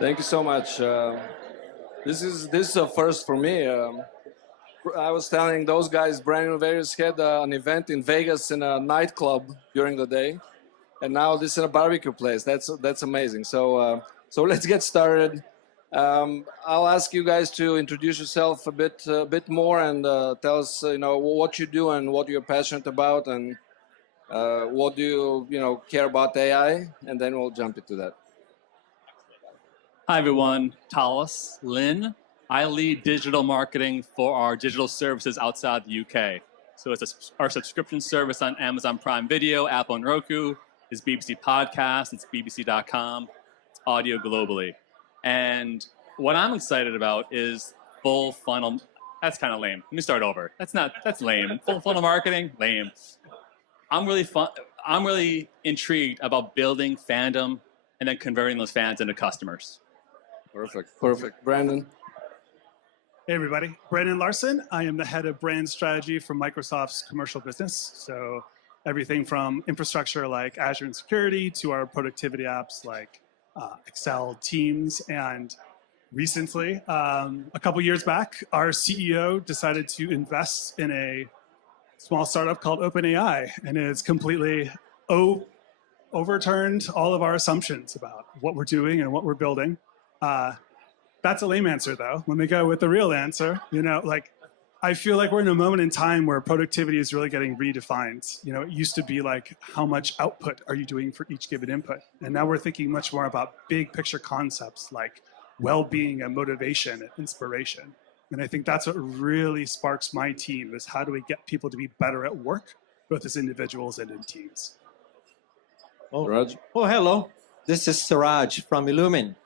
Thank you so much. This is a first for me. I was telling those guys, Brand Innovators had an event in Vegas in a nightclub during the day, and now this is in a barbecue place. That's amazing. So let's get started. I'll ask you guys to introduce yourself a bit more and tell us, what you do and what you're passionate about, and what do you care about AI, and then we'll jump into that. Hi, everyone. Talis, Lynn. I lead digital marketing for our digital services outside the UK. So it's our subscription service on Amazon Prime Video, Apple and Roku. It's BBC Podcast. It's BBC.com. It's audio globally. And what I'm excited about is full funnel. That's kind of lame. Let me start over. That's lame. Full funnel marketing, lame. I'm really intrigued about building fandom and then converting those fans into customers. Perfect. Brandon? Hey everybody, Brandon Larson. I am the head of brand strategy for Microsoft's commercial business. So everything from infrastructure like Azure and security to our productivity apps like Excel, Teams, and recently, a couple years back, our CEO decided to invest in a small startup called OpenAI, and it's completely overturned all of our assumptions about what we're doing and what we're building. That's a lame answer, though. Let me go with the real answer. I feel like we're in a moment in time where productivity is really getting redefined. It used to be like, how much output are you doing for each given input? And now we're thinking much more about big picture concepts like well-being and motivation and inspiration. And I think that's what really sparks my team is how do we get people to be better at work, both as individuals and in teams. Seraj? Hello. This is Seraj from Illumin.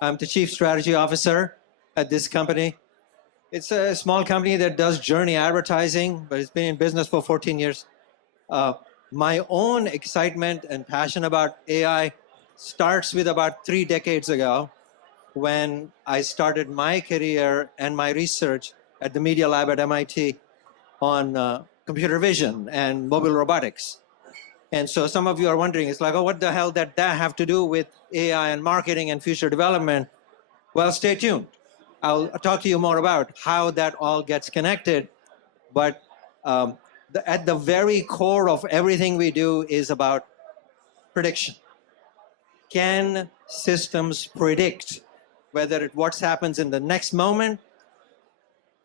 I'm the Chief Strategy Officer at this company. It's a small company that does journey advertising, but it's been in business for 14 years. My own excitement and passion about AI starts with about 3 decades ago when I started my career and my research at the Media Lab at MIT on computer vision and mobile robotics. And so some of you are wondering, it's like, what the hell did that have to do with AI and marketing and future development? Well, stay tuned. I'll talk to you more about how that all gets connected. But at the very core of everything we do is about prediction. Can systems predict whether what happens in the next moment,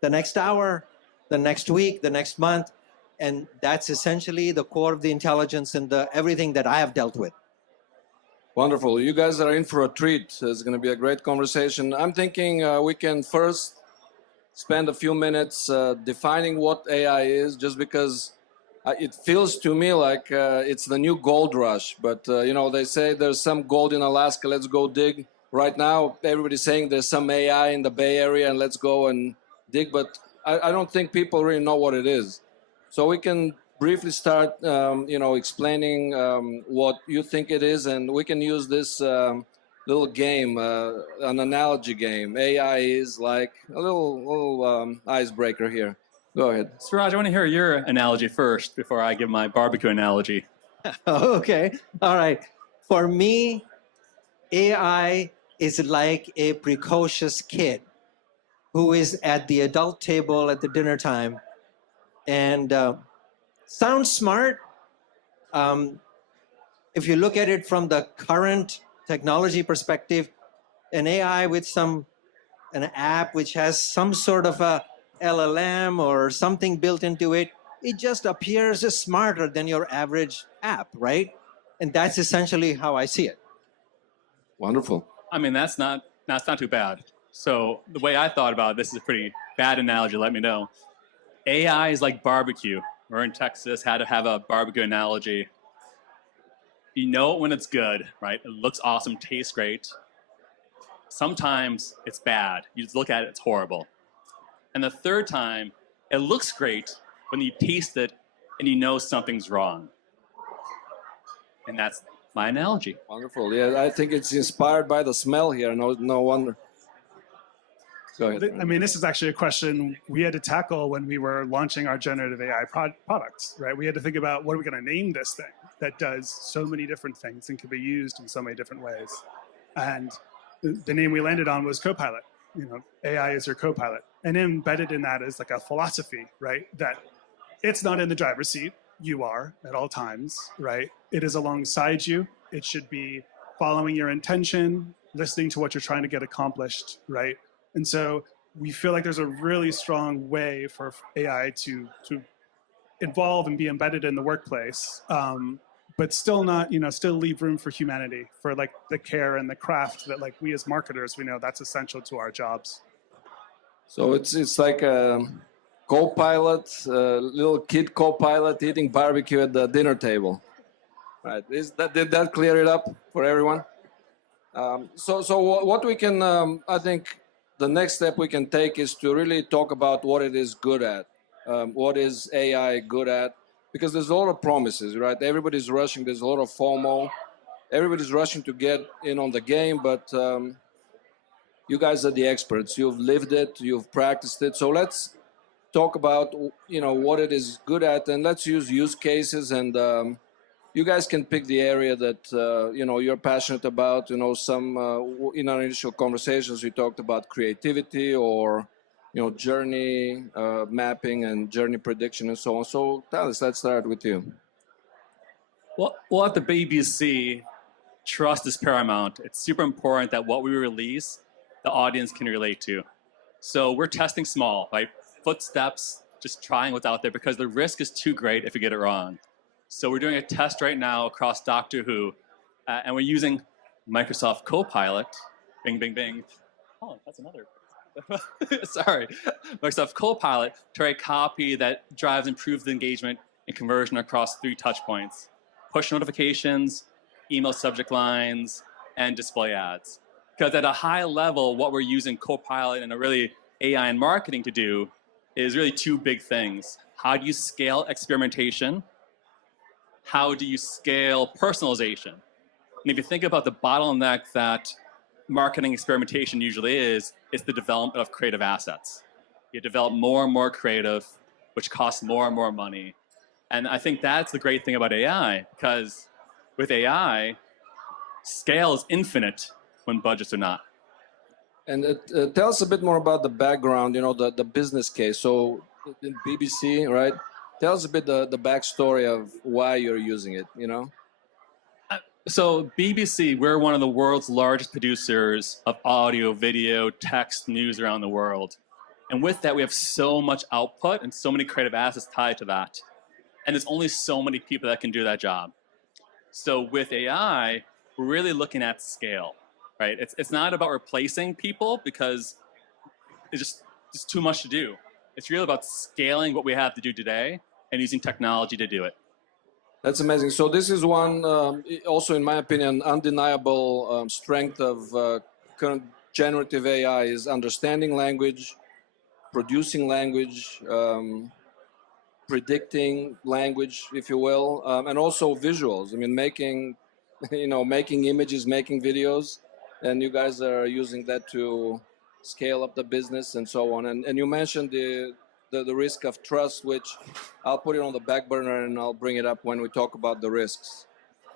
the next hour, the next week, the next month? And that's essentially the core of the intelligence and everything that I have dealt with. Wonderful. You guys are in for a treat. It's going to be a great conversation. I'm thinking we can first spend a few minutes defining what AI is, just because it feels to me like it's the new gold rush. But, they say there's some gold in Alaska, let's go dig. Right now, everybody's saying there's some AI in the Bay Area and let's go and dig. But I don't think people really know what it is. So we can briefly start, explaining what you think it is, and we can use this little game, an analogy game. AI is like a little icebreaker here. Go ahead. Siraj, I want to hear your analogy first before I give my barbecue analogy. Okay. All right. For me, AI is like a precocious kid who is at the adult table at the dinner time and sounds smart. If you look at it from the current technology perspective, an AI with an app which has some sort of a LLM or something built into it, it just appears smarter than your average app, right? And that's essentially how I see it. Wonderful. I mean, that's not too bad. So the way I thought about it, this is a pretty bad analogy, let me know. AI is like barbecue. We're in Texas, had to have a barbecue analogy. You know it when it's good, right? It looks awesome, tastes great. Sometimes it's bad. You just look at it, it's horrible. And the third time, it looks great when you taste it and you know something's wrong. And that's my analogy. Wonderful. Yeah, I think it's inspired by the smell here. No wonder. Go ahead. I mean, this is actually a question we had to tackle when we were launching our generative AI products, right? We had to think about what are we going to name this thing that does so many different things and can be used in so many different ways. And the name we landed on was Copilot. AI is your Copilot. And embedded in that is like a philosophy, right? That it's not in the driver's seat. You are at all times, right? It is alongside you. It should be following your intention, listening to what you're trying to get accomplished, right? And so we feel like there's a really strong way for AI to evolve and be embedded in the workplace, but still not, still leave room for humanity, for like the care and the craft that like we as marketers, we know that's essential to our jobs. So it's like a co-pilot, little kid co-pilot eating barbecue at the dinner table, right? Did that clear it up for everyone? So what we can, I think, the next step we can take is to really talk about what it is good at. What is AI good at? Because there's a lot of promises, right? Everybody's rushing. There's a lot of FOMO. Everybody's rushing to get in on the game, but you guys are the experts. You've lived it. You've practiced it. So let's talk about what it is good at, and let's use cases. And you guys can pick the area that you're passionate about. Some in our initial conversations we talked about creativity or journey mapping and journey prediction and so on. So Talis, let's start with you. Well, at the BBC, trust is paramount. It's super important that what we release, the audience can relate to. So we're testing small, right? Footsteps, just trying what's out there because the risk is too great if you get it wrong. So we're doing a test right now across Doctor Who, and we're using Microsoft Copilot, bing, bing, bing. Oh, that's another. Sorry, Microsoft Copilot to write copy that drives improved engagement and conversion across 3 touch points: push notifications, email subject lines, and display ads. Because at a high level, what we're using Copilot and a really AI in marketing to do is really 2 big things. How do you scale experimentation? How do you scale personalization? And if you think about the bottleneck that marketing experimentation usually is, it's the development of creative assets. You develop more and more creative, which costs more and more money. And I think that's the great thing about AI, because with AI, scale is infinite when budgets are not. And tell us a bit more about the background, the business case. So in BBC, right? Tell us a bit the backstory of why you're using it, So BBC, we're one of the world's largest producers of audio, video, text, news around the world. And with that, we have so much output and so many creative assets tied to that. And there's only so many people that can do that job. So with AI, we're really looking at scale, right? It's not about replacing people because it's too much to do. It's really about scaling what we have to do today and using technology to do it. That's amazing. So this is one, also in my opinion, undeniable strength of current generative AI is understanding language, producing language, predicting language, if you will, and also visuals. I mean, making images, making videos, and you guys are using that to scale up the business and so on. And you mentioned the risk of trust, which I'll put it on the back burner and I'll bring it up when we talk about the risks.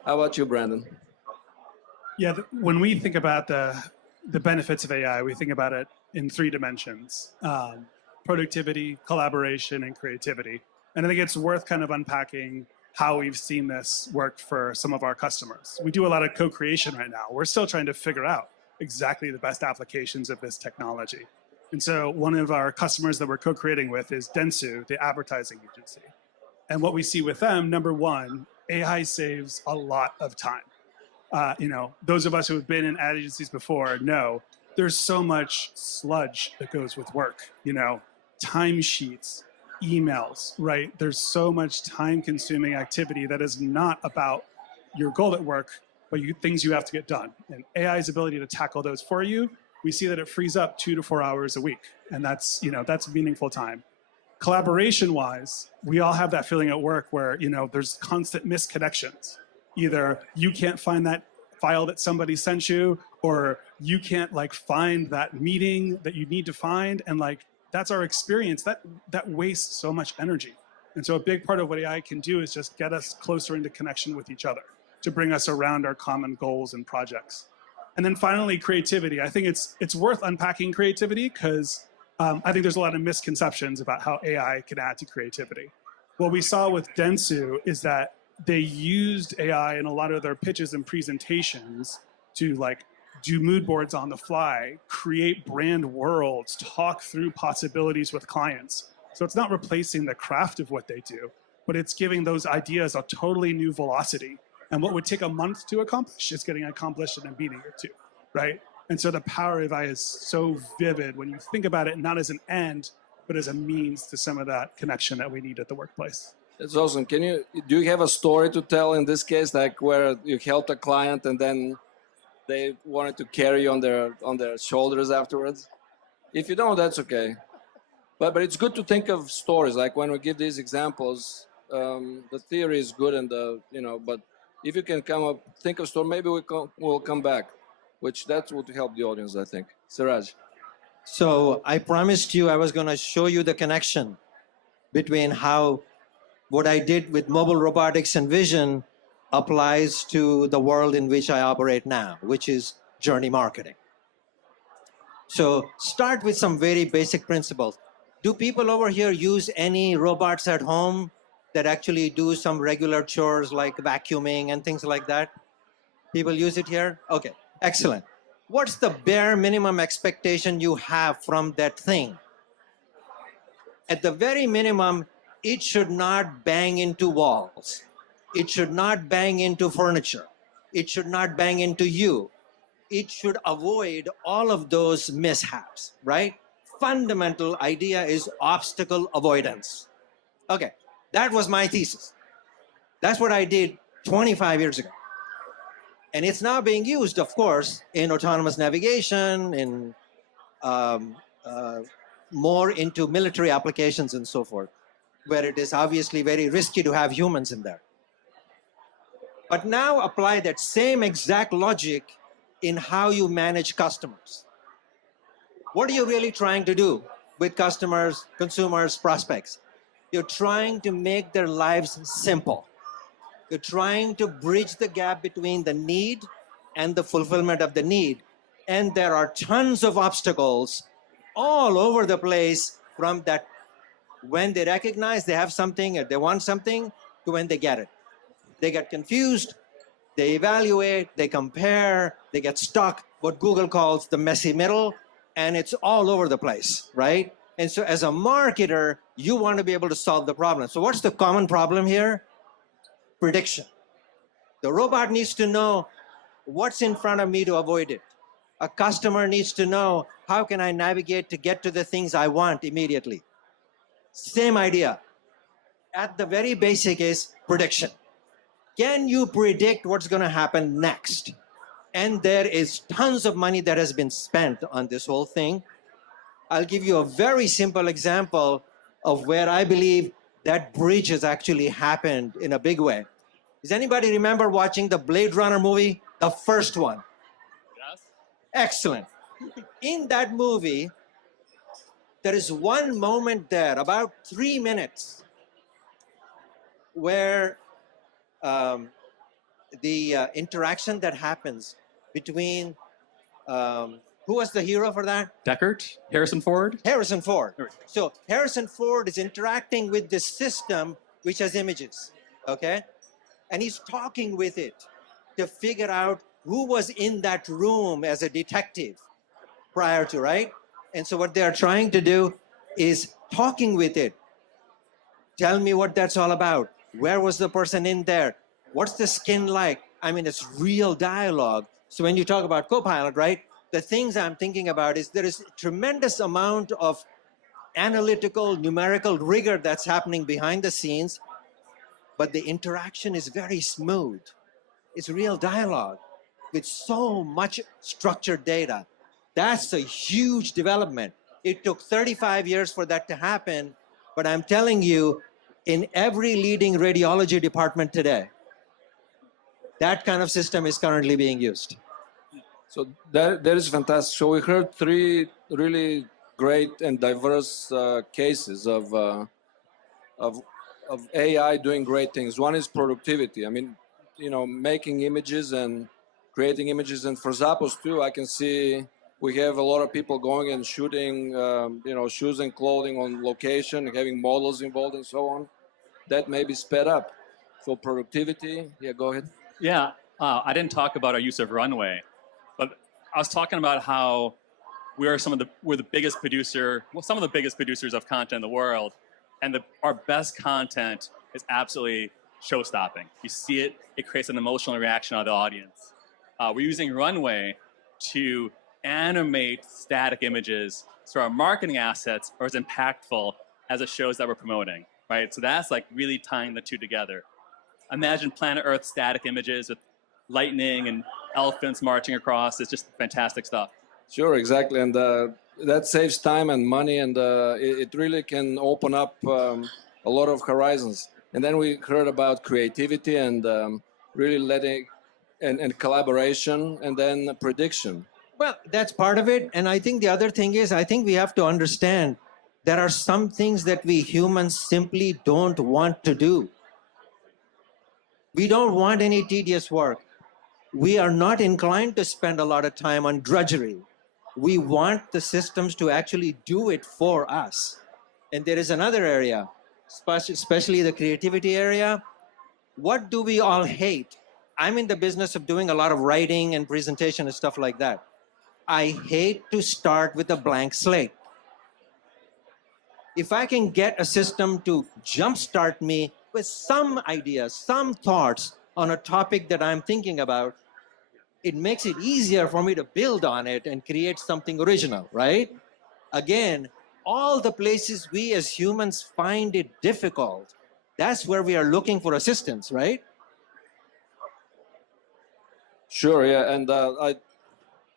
How about you, Brandon? Yeah, when we think about the benefits of AI, we think about it in 3 dimensions: productivity, collaboration, and creativity. And I think it's worth kind of unpacking how we've seen this work for some of our customers. We do a lot of co-creation right now. We're still trying to figure out exactly the best applications of this technology. And so one of our customers that we're co-creating with is Dentsu, the advertising agency. And what we see with them, number one, AI saves a lot of time. Those of us who have been in ad agencies before know there's so much sludge that goes with work, timesheets, emails, right? There's so much time-consuming activity that is not about your goal at work, but things you have to get done. And AI's ability to tackle those for you, we see that it frees up 2 to 4 hours a week, and that's meaningful time. Collaboration-wise, we all have that feeling at work where there's constant misconnections. Either you can't find that file that somebody sent you, or you can't find that meeting that you need to find, and that's our experience. That wastes so much energy. And so a big part of what AI can do is just get us closer into connection with each other to bring us around our common goals and projects. And then finally, creativity. I think it's worth unpacking creativity because I think there's a lot of misconceptions about how AI can add to creativity. What we saw with Dentsu is that they used AI in a lot of their pitches and presentations to like do mood boards on the fly, create brand worlds, talk through possibilities with clients. So it's not replacing the craft of what they do, but it's giving those ideas a totally new velocity. And what would take a month to accomplish is getting accomplished in a meeting or two, right? And so the power of AI is so vivid when you think about it, not as an end, but as a means to some of that connection that we need at the workplace. That's awesome. Do you have a story to tell in this case, like where you helped a client and then they wanted to carry you on their shoulders afterwards? If you don't, that's okay. But it's good to think of stories. Like when we give these examples, the theory is good and but if you can think of story, maybe we'll come back, which that would help the audience, I think. Seraj. So I promised you I was going to show you the connection between how what I did with mobile robotics and vision applies to the world in which I operate now, which is journey marketing. So start with some very basic principles. Do people over here use any robots at home that actually do some regular chores like vacuuming and things like that? People use it here? Okay, excellent. What's the bare minimum expectation you have from that thing? At the very minimum, it should not bang into walls. It should not bang into furniture. It should not bang into you. It should avoid all of those mishaps, right? Fundamental idea is obstacle avoidance. Okay, that was my thesis. That's what I did 25 years ago. And it's now being used, of course, in autonomous navigation, in more into military applications and so forth, where it is obviously very risky to have humans in there. But now apply that same exact logic in how you manage customers. What are you really trying to do with customers, consumers, prospects? You're trying to make their lives simple. You're trying to bridge the gap between the need and the fulfillment of the need. And there are tons of obstacles all over the place from that when they recognize they have something or they want something to when they get it. They get confused, they evaluate, they compare, they get stuck, what Google calls the messy middle, and it's all over the place, right? And so as a marketer, you want to be able to solve the problem. So what's the common problem here? Prediction. The robot needs to know what's in front of me to avoid it. A customer needs to know how can I navigate to get to the things I want immediately. Same idea. At the very basic is prediction. Can you predict what's going to happen next? And there is tons of money that has been spent on this whole thing. I'll give you a very simple example of where I believe that bridge has actually happened in a big way. Does anybody remember watching the Blade Runner movie, the first one? Yes. Excellent. In that movie, there is one moment there, about 3 minutes, where the interaction that happens between, who was the hero for that? Deckard, Harrison Ford. Harrison Ford. So Harrison Ford is interacting with this system which has images, okay? And he's talking with it to figure out who was in that room as a detective prior to, right? And so what they are trying to do is talking with it. Tell me what that's all about. Where was the person in there? What's the skin like? I mean, it's real dialogue. So when you talk about Copilot, right? The things I'm thinking about is there is a tremendous amount of analytical, numerical rigor that's happening behind the scenes, but the interaction is very smooth. It's real dialogue with so much structured data. That's a huge development. It took 35 years for that to happen, but I'm telling you, in every leading radiology department today, that kind of system is currently being used. So that is fantastic. So we heard three really great and diverse cases of AI doing great things. One is productivity. I mean, making images and creating images. And for Zappos too, I can see we have a lot of people going and shooting, shoes and clothing on location, having models involved and so on. That may be sped up. So productivity, yeah, go ahead. Yeah, I didn't talk about our use of Runway, but I was talking about how we're the biggest producer, well, some of the biggest producers of content in the world, and our best content is absolutely show-stopping. You see it, it creates an emotional reaction of the audience. We're using Runway to animate static images so our marketing assets are as impactful as the shows that we're promoting, right? So that's like really tying the two together. Imagine planet Earth static images with lightning and elephants marching across. It's just fantastic stuff. Sure, exactly, and that saves time and money, and it really can open up a lot of horizons. And then we heard about creativity and really letting and collaboration, and then prediction. Well, that's part of it. And I think the other thing is, I think we have to understand there are some things that we humans simply don't want to do. We don't want any tedious work. We are not inclined to spend a lot of time on drudgery. We want the systems to actually do it for us. And there is another area, especially the creativity area. What do we all hate? I'm in the business of doing a lot of writing and presentation and stuff like that. I hate to start with a blank slate. If I can get a system to jumpstart me with some ideas, some thoughts on a topic that I'm thinking about, it makes it easier for me to build on it and create something original, right? Again, all the places we as humans find it difficult, that's where we are looking for assistance, right? Sure, yeah, and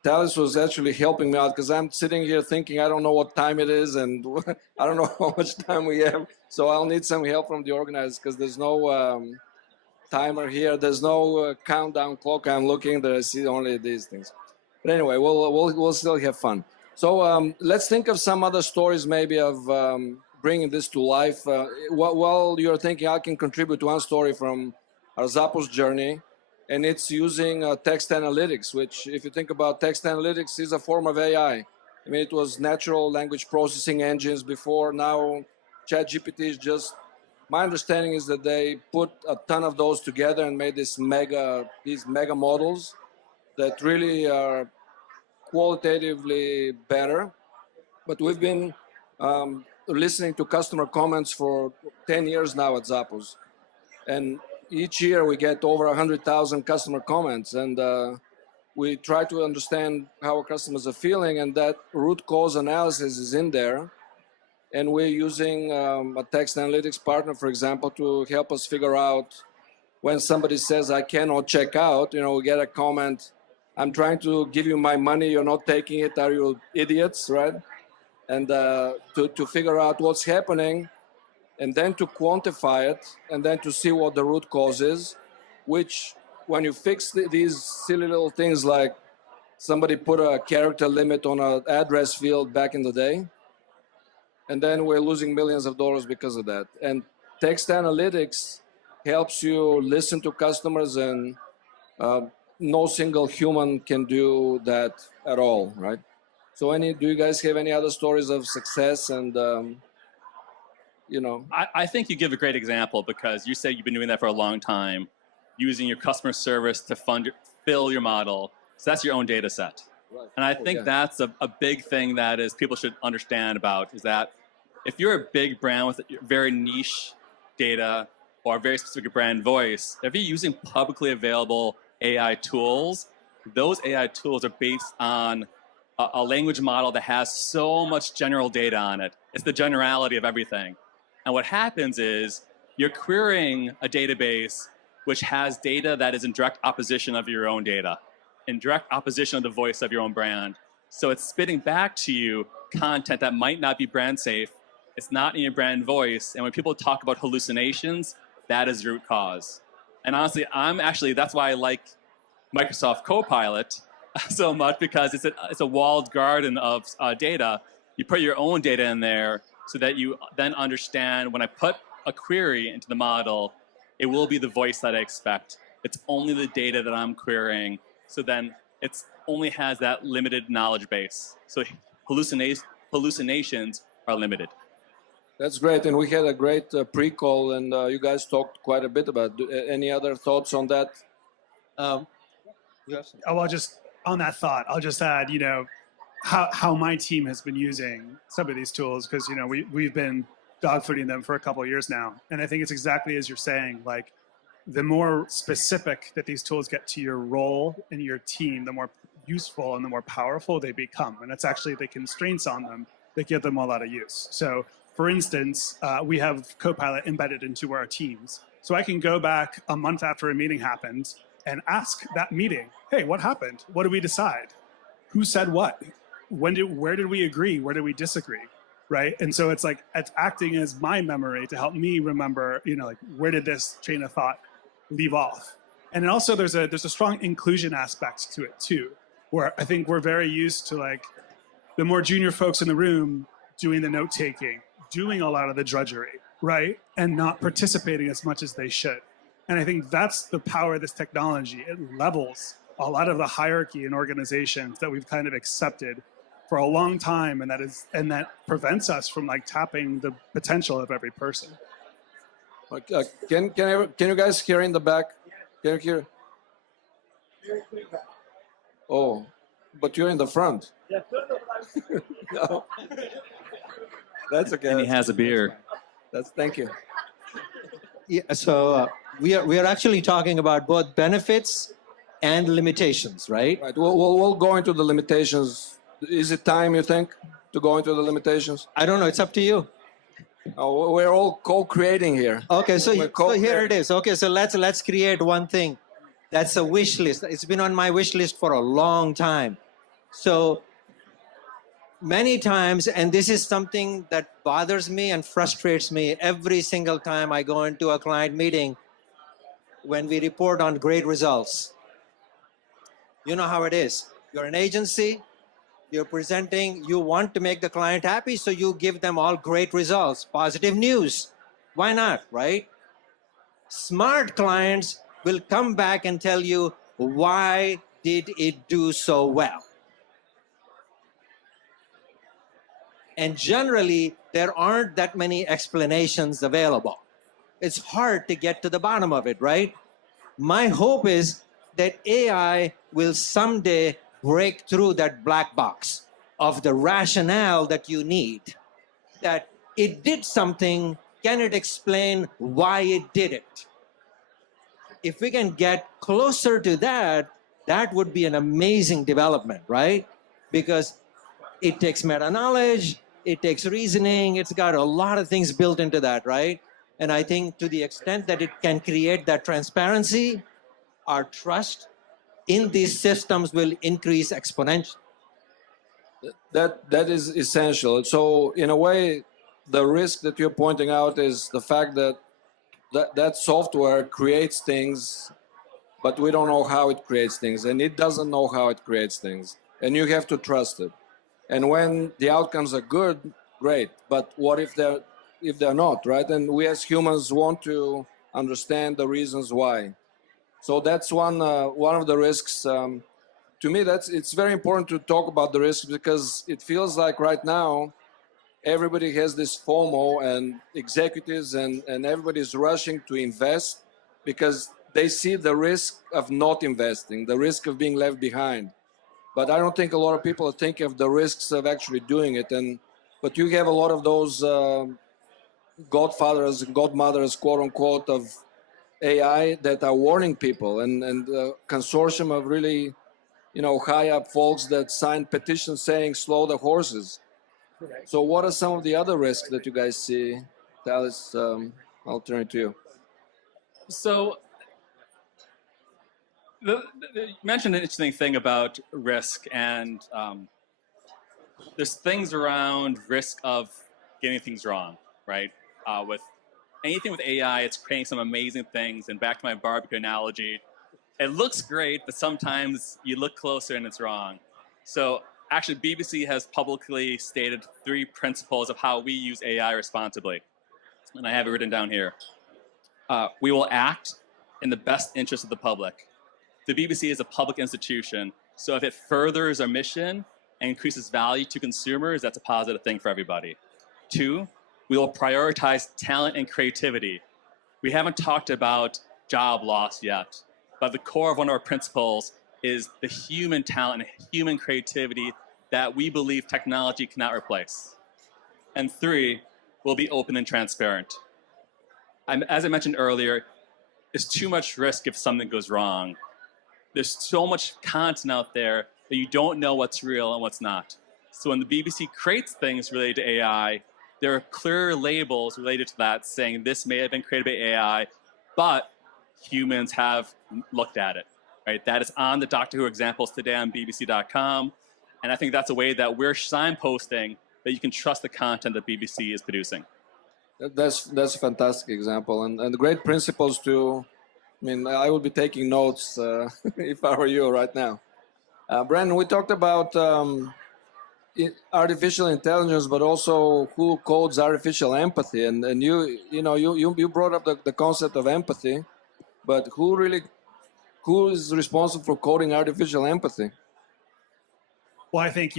Talis was actually helping me out because I'm sitting here thinking I don't know what time it is and I don't know how much time we have. So I'll need some help from the organizers because there's no timer here. There's no countdown clock. I'm looking there. I see only these things. But anyway, we'll still have fun. So let's think of some other stories maybe of bringing this to life. While you're thinking, I can contribute to one story from our Zappos journey. And it's using text analytics, which, if you think about text analytics, is a form of AI. I mean, it was natural language processing engines before. Now, ChatGPT is just. My understanding is that they put a ton of those together and made these mega models that really are qualitatively better. But we've been listening to customer comments for 10 years now at Zappos, and each year we get over 100,000 customer comments, and we try to understand how our customers are feeling, and that root cause analysis is in there. And we're using a text analytics partner, for example, to help us figure out when somebody says, I cannot check out, we get a comment, I'm trying to give you my money, you're not taking it, are you idiots, right? And to figure out what's happening, and then to quantify it, and then to see what the root cause is, which when you fix these silly little things like somebody put a character limit on an address field back in the day, and then we're losing millions of dollars because of that. And text analytics helps you listen to customers, and no single human can do that at all, right? So do you guys have any other stories of success and I think you give a great example because you say you've been doing that for a long time, using your customer service to fill your model. So that's your own data set. Right. And I think that's a big thing that is people should understand about is that if you're a big brand with very niche data or a very specific brand voice, if you're using publicly available AI tools, those AI tools are based on a language model that has so much general data on it. It's the generality of everything. And what happens is you're querying a database which has data that is in direct opposition of your own data, in direct opposition of the voice of your own brand. So it's spitting back to you content that might not be brand safe. It's not in your brand voice. And when people talk about hallucinations, that is the root cause. And honestly, that's why I like Microsoft Copilot so much, because it's a walled garden of data. You put your own data in there so that you then understand when I put a query into the model, it will be the voice that I expect. It's only the data that I'm querying. So then it's only has that limited knowledge base. So hallucinations are limited. That's great, and we had a great pre-call, and you guys talked quite a bit about. Any other thoughts on that? Yes. Oh, I'll just on that thought, I'll just add, how my team has been using some of these tools because we've been dogfooding them for a couple of years now, and I think it's exactly as you're saying. Like, the more specific that these tools get to your role and your team, the more useful and the more powerful they become. And it's actually the constraints on them that give them a lot of use. So, for instance, we have Copilot embedded into our teams, so I can go back a month after a meeting happened and ask that meeting, hey, what happened? What did we decide? Who said what? Where did we agree? Where did we disagree? Right? And so it's acting as my memory to help me remember, like, where did this chain of thought leave off? And also there's a strong inclusion aspect to it too, where I think we're very used to, like, the more junior folks in the room doing the note taking, doing a lot of the drudgery, right? And not participating as much as they should. And I think that's the power of this technology. It levels a lot of the hierarchy in organizations that we've kind of accepted for a long time, and that prevents us from, like, tapping the potential of every person. Can you guys hear in the back? Can you hear? Oh, but you're in the front. No. That's okay. And he has a beer. Thank you. Yeah, so we are actually talking about both benefits and limitations, right? Right. We'll go into the limitations. Is it time, you think, to go into the limitations? I don't know. It's up to you. Oh, we're all co-creating here. Okay, so We're here it is. Okay, so let's create one thing. That's a wish list. It's been on my wish list for a long time. So many times, and this is something that bothers me and frustrates me every single time I go into a client meeting when we report on great results. You know how it is. You're an agency, you're presenting, you want to make the client happy, so you give them all great results, positive news. Why not, right? Smart clients will come back and tell you, why did it do so well? And generally, there aren't that many explanations available. It's hard to get to the bottom of it, right? My hope is that AI will someday break through that black box of the rationale that you need. That it did something, can it explain why it did it? If we can get closer to that, that would be an amazing development, right? Because it takes meta-knowledge, it takes reasoning, it's got a lot of things built into that, right? And I think to the extent that it can create that transparency, our trust in these systems will increase exponentially. That is essential. So in a way, the risk that you're pointing out is the fact that that software creates things, but we don't know how it creates things, and it doesn't know how it creates things, and you have to trust it. And when the outcomes are good, great. But what if they're not, right? And we as humans want to understand the reasons why. So that's one of the risks. To me, it's very important to talk about the risks, because it feels like right now everybody has this FOMO, and executives and everybody's rushing to invest because they see the risk of not investing, the risk of being left behind. But I don't think a lot of people are thinking of the risks of actually doing it. But you have a lot of those godfathers and godmothers, quote unquote, of AI that are warning people, and the consortium of really, high up folks that signed petitions saying slow the horses. So what are some of the other risks that you guys see? Talis, I'll turn it to you. So you mentioned an interesting thing about risk, and there's things around risk of getting things wrong, right? With anything with AI, it's creating some amazing things. And back to my barbecue analogy, it looks great, but sometimes you look closer and it's wrong. So actually, BBC has publicly stated 3 principles of how we use AI responsibly. And I have it written down here. We will act in the best interest of the public. The BBC is a public institution, so if it furthers our mission and increases value to consumers, that's a positive thing for everybody. 2, we will prioritize talent and creativity. We haven't talked about job loss yet, but the core of one of our principles is the human talent and human creativity that we believe technology cannot replace. And 3, we'll be open and transparent. As I mentioned earlier, there's too much risk if something goes wrong. There's so much content out there that you don't know what's real and what's not. So when the BBC creates things related to AI, there are clear labels related to that saying this may have been created by AI, but humans have looked at it. Right? That is on the Doctor Who examples today on BBC.com. And I think that's a way that we're signposting that you can trust the content that BBC is producing. That's a fantastic example, and great principles too. I mean, I will be taking notes if I were you right now. Brandon, we talked about artificial intelligence, but also who codes artificial empathy, and you brought up the concept of empathy, but who is responsible for coding artificial empathy? Well, I think,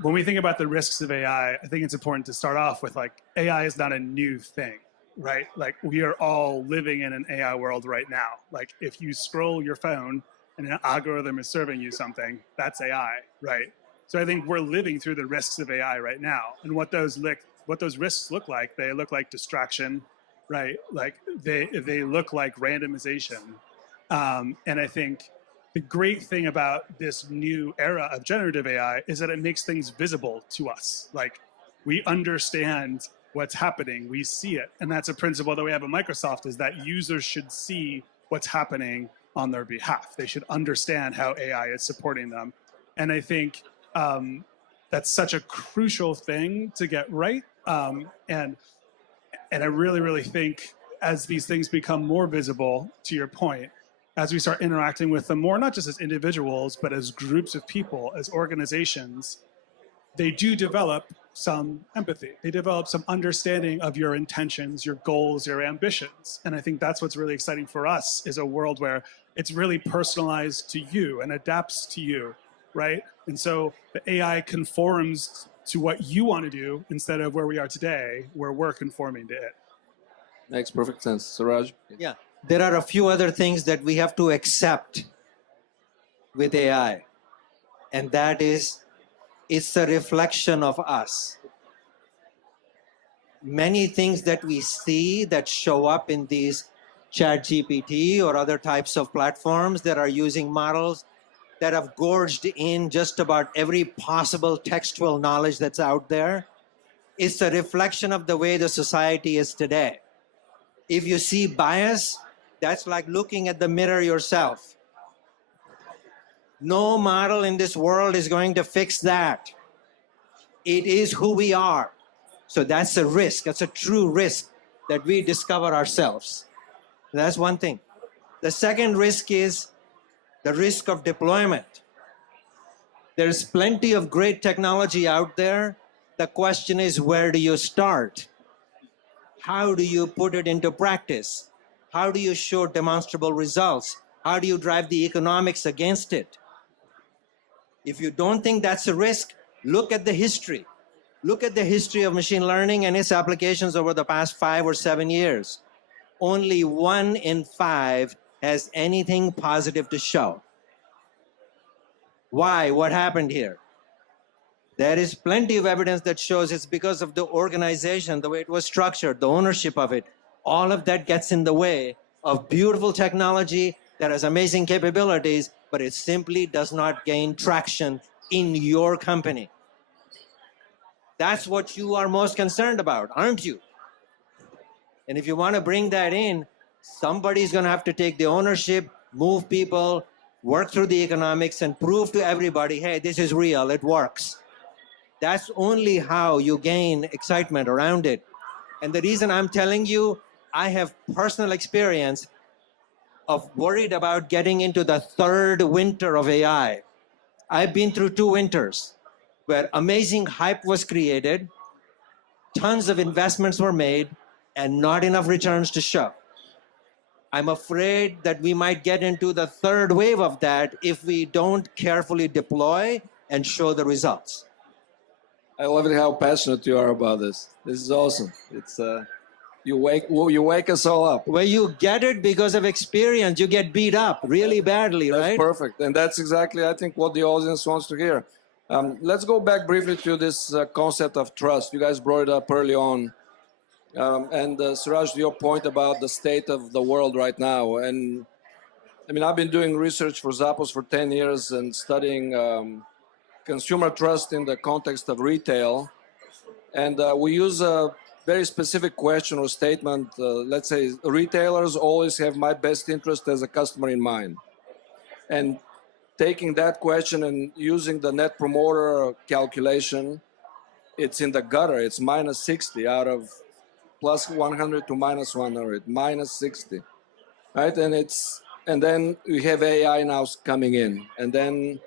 when we think about the risks of AI, I think it's important to start off with AI is not a new thing, right? Like we are all living in an AI world right now. Like if you scroll your phone and an algorithm is serving you something, that's AI, right? So I think we're living through the risks of AI right now. And what those risks look like, they look like distraction, right? Like they look like randomization. And I think the great thing about this new era of generative AI is that it makes things visible to us. Like we understand what's happening, we see it. And that's a principle that we have at Microsoft, is that users should see what's happening on their behalf. They should understand how AI is supporting them. And I think that's such a crucial thing to get right. And I really, really think as these things become more visible, to your point, as we start interacting with them more, not just as individuals, but as groups of people, as organizations, they do develop some empathy. They develop some understanding of your intentions, your goals, your ambitions. And I think that's what's really exciting for us, is a world where it's really personalized to you and adapts to you, right? And so the AI conforms to what you want to do instead of where we are today, where we're conforming to it. Makes perfect sense. Seraj? Yeah. There are a few other things that we have to accept with AI, and that is it's a reflection of us. Many things that we see that show up in these ChatGPT or other types of platforms that are using models that have gorged in just about every possible textual knowledge that's out there, it's a reflection of the way the society is today. If you see bias, that's like looking at the mirror yourself. No model in this world is going to fix that. It is who we are. So that's a risk. That's a true risk that we discover ourselves. That's one thing. The second risk is the risk of deployment. There's plenty of great technology out there. The question is, where do you start? How do you put it into practice? How do you show demonstrable results? How do you drive the economics against it? If you don't think that's a risk, look at the history. Look at the history of machine learning and its applications over the past 5 or 7 years. Only 1 in 5 has anything positive to show. Why? What happened here? There is plenty of evidence that shows it's because of the organization, the way it was structured, the ownership of it. All of that gets in the way of beautiful technology that has amazing capabilities, but it simply does not gain traction in your company. That's what you are most concerned about, aren't you? And if you want to bring that in, somebody's going to have to take the ownership, move people, work through the economics, and prove to everybody, hey, this is real, it works. That's only how you gain excitement around it. And the reason I'm telling you, I have personal experience of worried about getting into the third winter of AI. I've been through 2 winters where amazing hype was created, tons of investments were made, and not enough returns to show. I'm afraid that we might get into the third wave of that if we don't carefully deploy and show the results. I love it how passionate you are about this. This is awesome. It's you wake us all up. Where you get it because of experience, you get beat up really badly, That's right? perfect, and that's exactly I think what the audience wants to hear. Let's go back briefly to this concept of trust. You guys brought it up early on, and Seraj, your point about the state of the world right now. And I mean, I've been doing research for Zappos for 10 years and studying consumer trust in the context of retail. And we use a very specific question or statement. Let's say retailers always have my best interest as a customer in mind. And taking that question and using the net promoter calculation, it's in the gutter. It's minus 60 out of plus 100 to minus 100, minus 60, right? And then we have AI now coming in. And then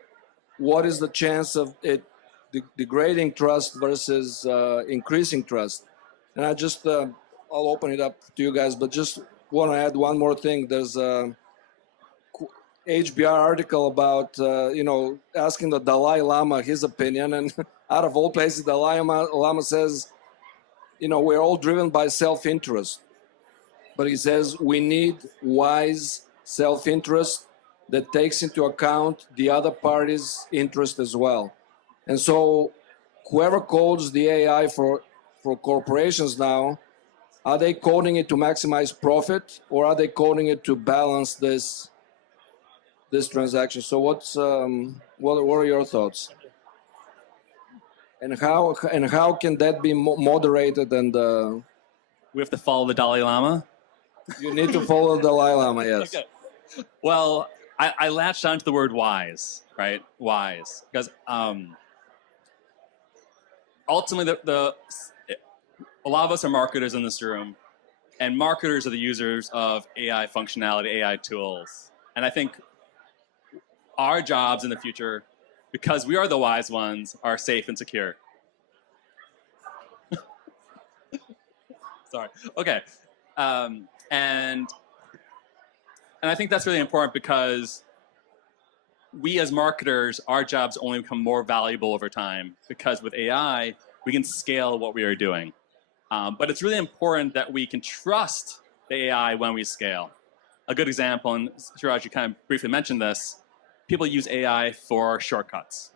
what is the chance of it degrading trust versus increasing trust? And I just, I'll open it up to you guys, but just want to add one more thing. There's a HBR article about, asking the Dalai Lama his opinion. And out of all places, the Dalai Lama says, we're all driven by self-interest. But he says we need wise self-interest that takes into account the other party's interest as well. And so whoever codes the AI for corporations now, are they coding it to maximize profit, or are they coding it to balance this transaction? So what are your thoughts? And how can that be moderated? And We have to follow the Dalai Lama. you need to follow the Dalai Lama, yes. Okay. Well, I latched onto the word wise, right? Wise, because ultimately, a lot of us are marketers in this room, and marketers are the users of AI functionality, AI tools. And I think our jobs in the future, because we are the wise ones, are safe and secure. Sorry. Okay. And I think that's really important because we as marketers, our jobs only become more valuable over time because with AI, we can scale what we are doing. But it's really important that we can trust the AI when we scale. A good example, and Seraj, you kind of briefly mentioned this, people use AI for shortcuts.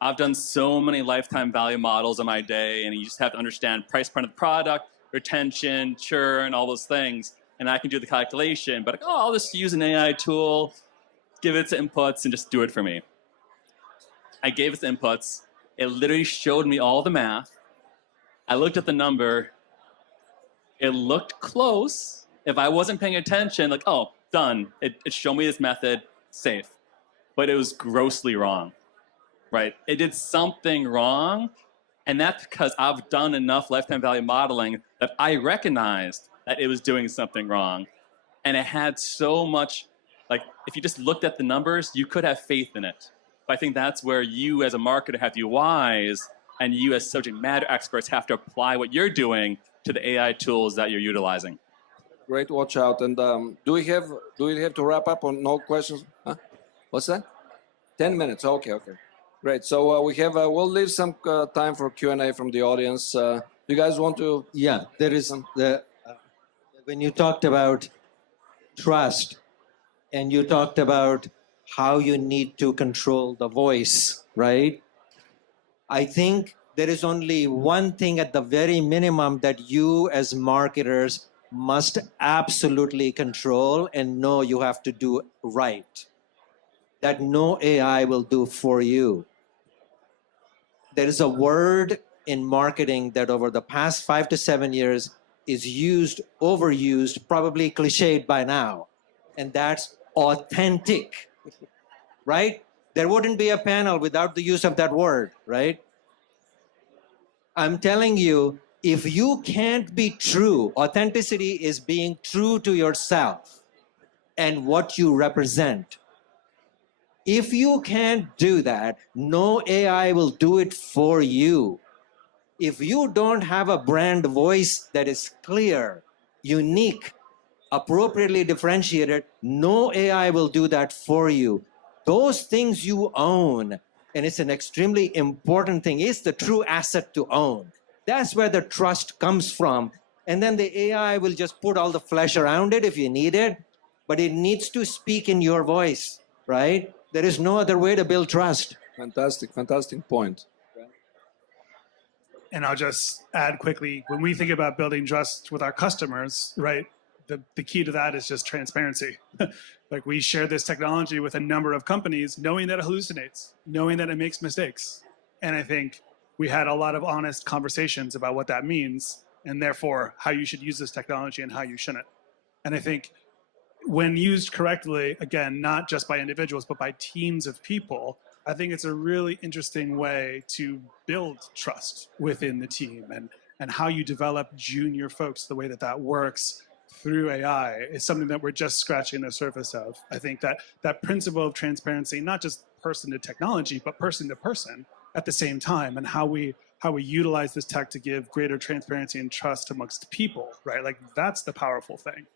I've done so many lifetime value models in my day, and you just have to understand price point of the product, retention, churn, all those things. And I can do the calculation, but I'll just use an AI tool, give it its inputs, and just do it for me. I gave it the inputs. It literally showed me all the math. I looked at the number. It looked close. If I wasn't paying attention, done. It showed me this method, safe. But it was grossly wrong, right? It did something wrong, and that's because I've done enough lifetime value modeling that I recognized that it was doing something wrong. And it had so much, if you just looked at the numbers, you could have faith in it. But I think that's where you as a marketer have to be wise, and you as subject matter experts have to apply what you're doing to the AI tools that you're utilizing. Great watch out. And do we have to wrap up on no questions? Huh? What's that? 10 minutes. Okay. Great. So we'll leave some time for Q&A from the audience. Do you guys want to? Yeah, there is when you talked about trust and you talked about how you need to control the voice, right? I think there is only one thing at the very minimum that you as marketers must absolutely control and know you have to do right. That no AI will do for you. There is a word in marketing that over the past 5 to 7 years is overused, probably cliched by now, and that's authentic, right? There wouldn't be a panel without the use of that word, right? I'm telling you, if you can't be true, authenticity is being true to yourself and what you represent. If you can't do that, no AI will do it for you. If you don't have a brand voice that is clear, unique, appropriately differentiated, no AI will do that for you. Those things you own, and it's an extremely important thing, it's the true asset to own. That's where the trust comes from. And then the AI will just put all the flesh around it if you need it, but it needs to speak in your voice, right? There is no other way to build trust. Fantastic, fantastic point. And I'll just add quickly, when we think about building trust with our customers, right, the key to that is just transparency. Like, we share this technology with a number of companies, knowing that it hallucinates, knowing that it makes mistakes. And I think we had a lot of honest conversations about what that means, and therefore how you should use this technology and how you shouldn't. And I think when used correctly, again, not just by individuals, but by teams of people, I think it's a really interesting way to build trust within the team, and how you develop junior folks, the way that that works through AI is something that we're just scratching the surface of. I think that that principle of transparency, not just person to technology, but person to person at the same time, and how we utilize this tech to give greater transparency and trust amongst people, right? Like, that's the powerful thing.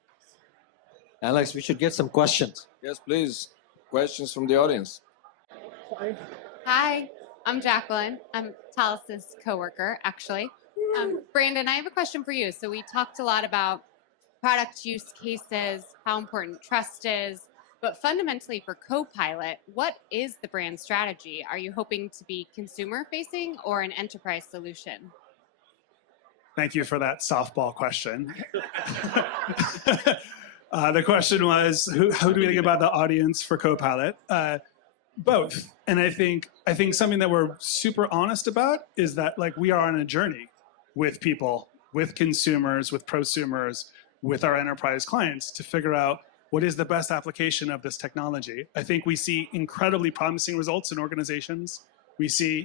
Alex, we should get some questions. Yes, please. Questions from the audience. Hi, I'm Jacqueline. I'm Talis's coworker, actually. Brandon, I have a question for you. So we talked a lot about product use cases, how important trust is, but fundamentally for Copilot, what is the brand strategy? Are you hoping to be consumer-facing or an enterprise solution? Thank you for that softball question. The question was, how do we think about the audience for Copilot? Both. And I think something that we're super honest about is that, like, we are on a journey with people, with consumers, with prosumers, with our enterprise clients to figure out what is the best application of this technology. I think we see incredibly promising results in organizations. We see,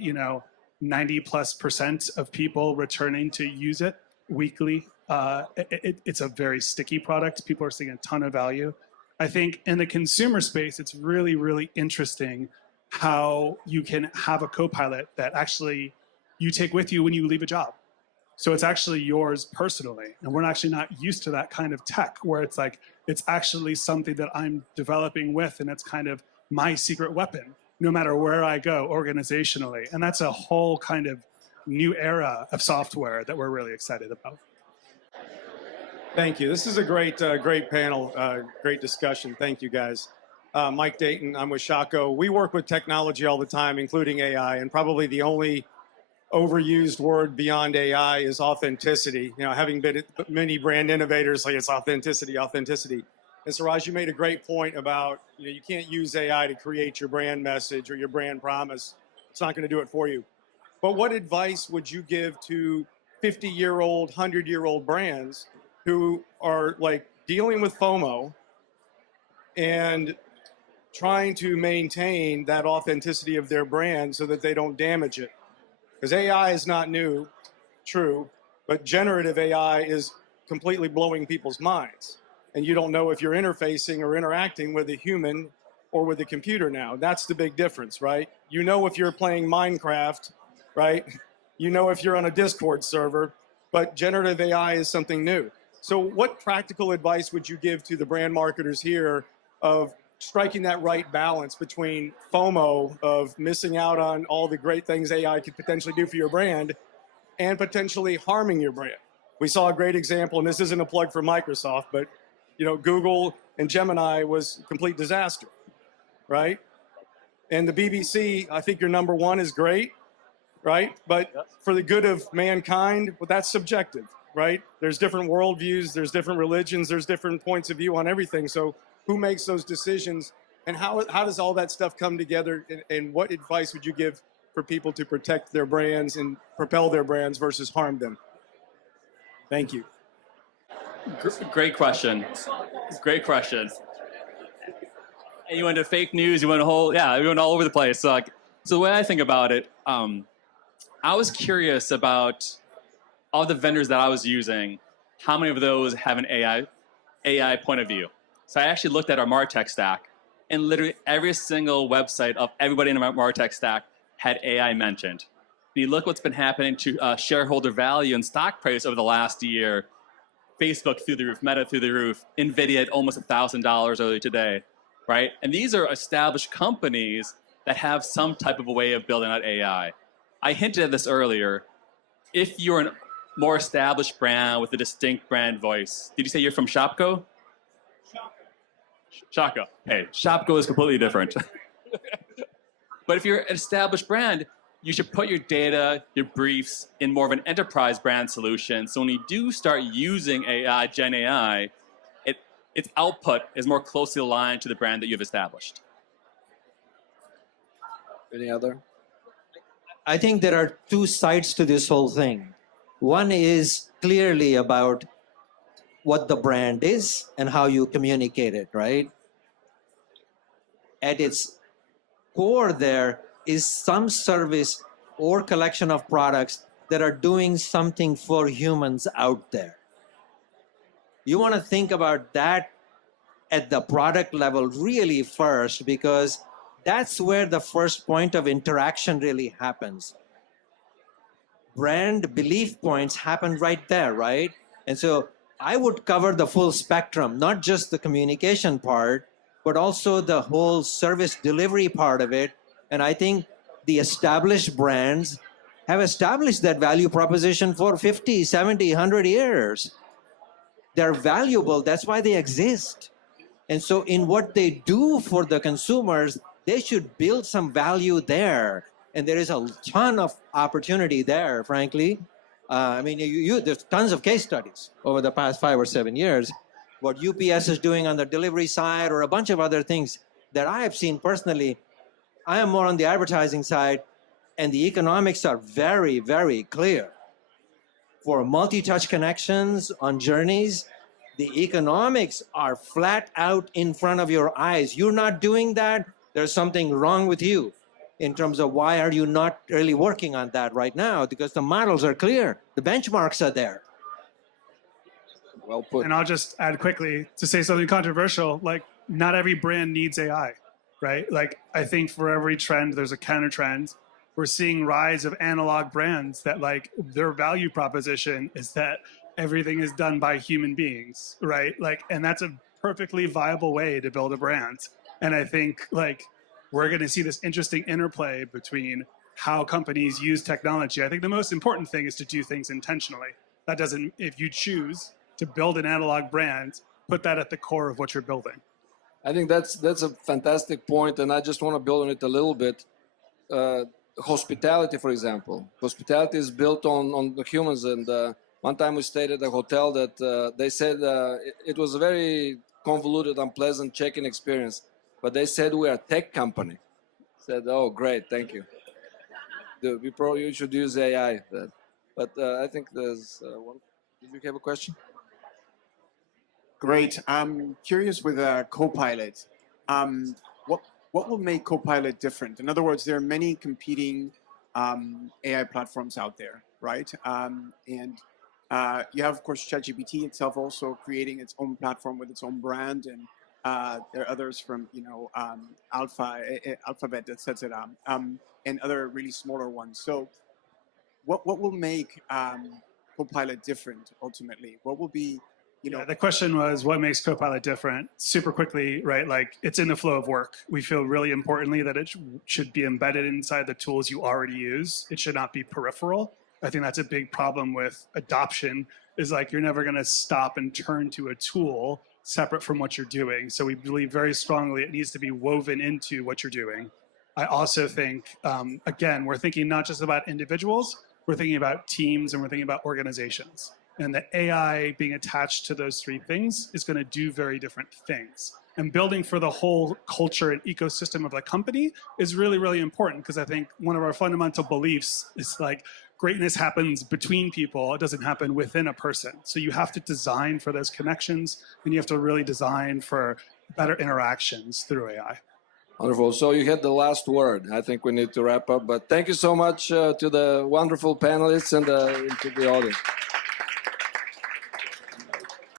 90+% of people returning to use it weekly. It's a very sticky product. People are seeing a ton of value. I think in the consumer space, it's really, really interesting how you can have a Copilot that actually you take with you when you leave a job. So it's actually yours personally. And we're actually not used to that kind of tech where it's like, it's actually something that I'm developing with, and it's kind of my secret weapon, no matter where I go organizationally. And that's a whole kind of new era of software that we're really excited about. Thank you. This is a great panel, great discussion. Thank you, guys. Mike Dayton, I'm with Shaco. We work with technology all the time, including AI, and probably the only overused word beyond AI is authenticity. Having been at many brand innovators, like, it's authenticity, authenticity. And Seraj, you made a great point about, you can't use AI to create your brand message or your brand promise. It's not going to do it for you. But what advice would you give to 50-year-old, 100-year-old brands who are, like, dealing with FOMO and trying to maintain that authenticity of their brand so that they don't damage it? Because AI is not new, true, but generative AI is completely blowing people's minds. And you don't know if you're interfacing or interacting with a human or with a computer now. That's the big difference, right? You know if you're playing Minecraft, right? You know if you're on a Discord server, but generative AI is something new. So what practical advice would you give to the brand marketers here of striking that right balance between FOMO, of missing out on all the great things AI could potentially do for your brand, and potentially harming your brand? We saw a great example, and this isn't a plug for Microsoft, but Google and Gemini was a complete disaster, right? And the BBC, I think your number one is great, right? But for the good of mankind, well, that's subjective, right? There's different worldviews, there's different religions, there's different points of view on everything. So who makes those decisions, and how does all that stuff come together, and what advice would you give for people to protect their brands and propel their brands versus harm them? Thank you. Great question. Great question. And you went to fake news, you went you went all over the place. So the way I think about it, I was curious about all the vendors that I was using, how many of those have an AI point of view. So I actually looked at our MarTech stack, and literally every single website of everybody in our MarTech stack had AI mentioned. And you look what's been happening to shareholder value and stock price over the last year, Facebook through the roof, Meta through the roof, NVIDIA at almost $1,000 earlier today, right? And these are established companies that have some type of a way of building out AI. I hinted at this earlier. If you're a more established brand with a distinct brand voice, did you say you're from Shopko? Shopko. Hey, Shopko is completely different. But if you're an established brand, you should put your data, your briefs in more of an enterprise brand solution. So when you do start using AI, Gen AI, its output is more closely aligned to the brand that you've established. Any other? I think there are two sides to this whole thing. One is clearly about what the brand is and how you communicate it, right? At its core, there is some service or collection of products that are doing something for humans out there. You want to think about that at the product level really first, because that's where the first point of interaction really happens. Brand belief points happen right there, right? And so I would cover the full spectrum, not just the communication part, but also the whole service delivery part of it. And I think the established brands have established that value proposition for 50, 70, 100 years. They're valuable, that's why they exist. And so in what they do for the consumers, they should build some value there. And there is a ton of opportunity there, frankly. I mean, there's tons of case studies over the past 5 or 7 years. What UPS is doing on the delivery side, or a bunch of other things that I have seen personally. I am more on the advertising side, and the economics are very, very clear. For multi-touch connections on journeys, the economics are flat out in front of your eyes. You're not doing that, there's something wrong with you in terms of why are you not really working on that right now, because the models are clear, the benchmarks are there. Well put. And I'll just add quickly to say something controversial, like not every brand needs AI, right? Like I think for every trend, there's a counter trend. We're seeing rise of analog brands that like their value proposition is that everything is done by human beings, right? Like, and that's a perfectly viable way to build a brand. And I think like we're going to see this interesting interplay between how companies use technology. I think the most important thing is to do things intentionally. That doesn't, if you choose to build an analog brand, put that at the core of what you're building. I think that's a fantastic point, and I just want to build on it a little bit. Hospitality, for example. Hospitality is built on the humans, and one time we stayed at a hotel that they said it was a very convoluted, unpleasant check-in experience, but they said we're a tech company. Said, oh, great, thank you. You should use AI. But I think there's one. Did you have a question? Great. I'm curious with Copilot. What will make Copilot different? In other words, there are many competing AI platforms out there, right? And you have, of course, ChatGPT itself also creating its own platform with its own brand, and there are others from Alphabet, etc., and other really smaller ones. So, what will make Copilot different ultimately? What will be the question was, what makes Copilot different? Super quickly, right? Like it's in the flow of work. We feel really importantly that it should be embedded inside the tools you already use. It should not be peripheral. I think that's a big problem with adoption, is like you're never going to stop and turn to a tool separate from what you're doing. So we believe very strongly it needs to be woven into what you're doing. I also think, again, we're thinking not just about individuals, we're thinking about teams, and we're thinking about organizations. And the AI being attached to those three things is going to do very different things. And building for the whole culture and ecosystem of the company is really, really important, because I think one of our fundamental beliefs is like greatness happens between people. It doesn't happen within a person. So you have to design for those connections, and you have to really design for better interactions through AI. Wonderful. So you had the last word. I think we need to wrap up. But thank you so much to the wonderful panelists and to the audience.